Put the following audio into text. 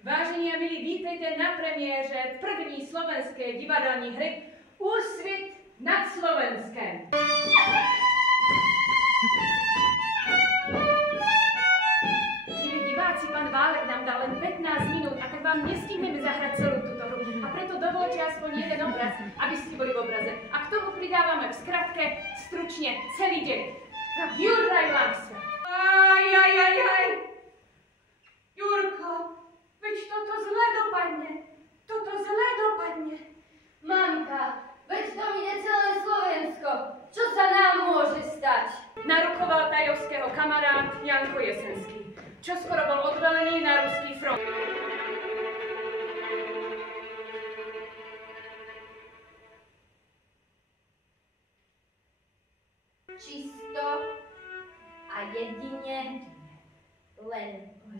Vážení a milí, vítejte na premiére první slovenské divadelní hry Úsvit nad Slovenskem. Milí diváci, pán Válek nám dal len 15 minút a tak vám nestihneme zahrať celú túto hru. A preto dovolte aspoň jeden obraz, aby ste boli v obraze. A k tomu pridávame v skratke stručne celý deň. Juraj Langsfeld. Aj. Jurko, veď toto zle dopadne. Mamka, veď to ide celé Slovensko. Čo sa nám môže stať? Narukoval Tajovského kamarát Janko Jesenský, čo skoro bol odvelený na ruský front. Čisto a jedine len v